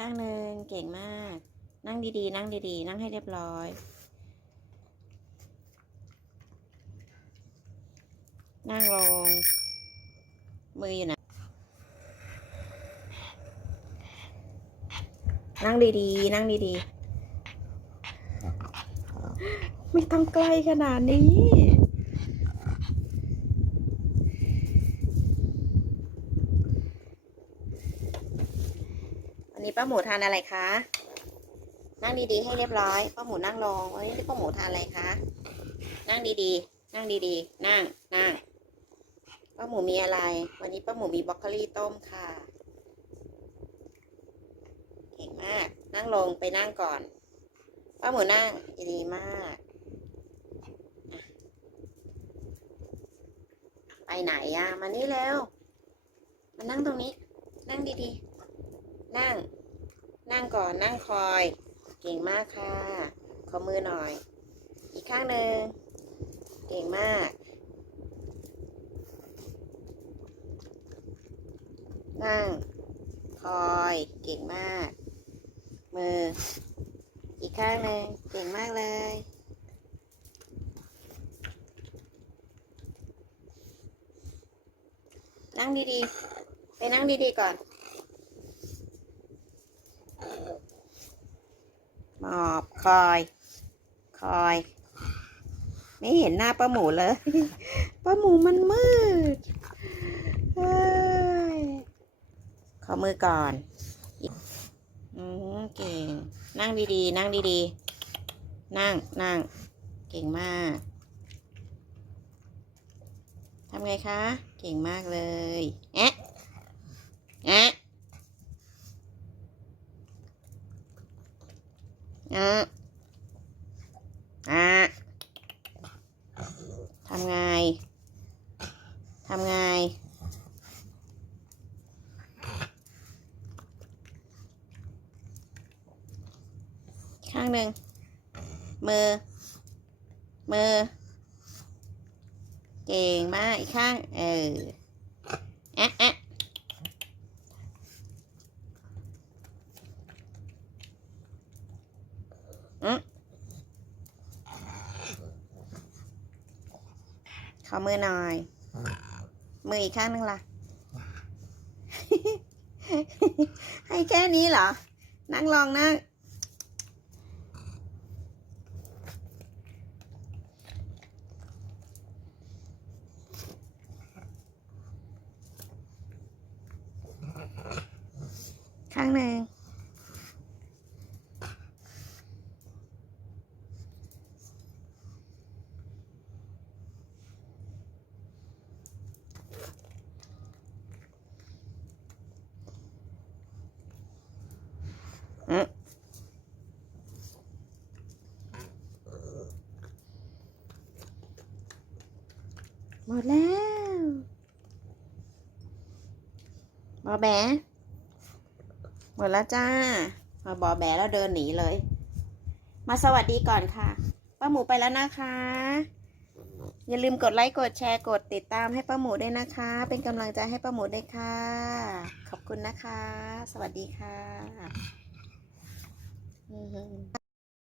ข้างหนึ่งเก่งมาก นั่งดีๆ นั่งดีๆ นั่งให้เรียบร้อย นั่งลง มืออยู่ไหนะนั่งดีๆ นั่งดีๆ ไม่ต้องใกล้ขนาดนี้ นี้ป้าหมูทานอะไรคะ นั่งดีๆ ให้เรียบร้อย ป้าหมูนั่งลงวันนี้ป้าหมูทานอะไรคะ นั่งดีๆ นั่งดีๆ นั่ง นั่ง ป้าหมูมีอะไร วันนี้ป้าหมูมีบรอกโคลีต้มค่ะ เก่งมาก นั่งลงไปนั่งก่อน ป้าหมูนั่งดีมาก ไปไหนอะมานี่เร็วมานั่งตรงนี้ นั่งดีๆ นั่ง นั่งก่อนนั่งคอย เก่งมากค่ะ ขอมือหน่อย อีกข้างหนึ่ง เก่งมาก นั่ง คอย เก่งมาก มือ อีกข้างหนึ่ง เก่งมากเลยนั่งดีๆ ไปนั่งดีๆก่อน หมอบคอย คอย ไม่เห็นหน้าป้าหมูเลยป้าหมูมันมืดเฮ้ยขอมือก่อนอืมเก่ง นั่งดีๆ นั่งดีๆ นั่งนั่งเก่งมากทำไงคะ เก่งมากเลย แอะแอะ อะอะทำไงทำไงข้างหนึ่งมือ มือ เก่งมากอีกข้าง เออแอะแอะ อมือหน่อย มืออีกข้างหนึงล่ะ ให้แค่นี้เหรอ นั่งลองนั่งข้างหนึ่ง หมดแล้วบอแบหมดแล้วจ้า มาบอแบแล้วเดินหนีเลย มาสวัสดีก่อนค่ะ ป้าหมูไปแล้วนะคะ อย่าลืมกดไลค์ กดแชร์ กดติดตามให้ป้าหมูด้วยนะคะ เป็นกำลังใจให้ป้าหมูด้วยค่ะ ขอบคุณนะคะ สวัสดีค่ะ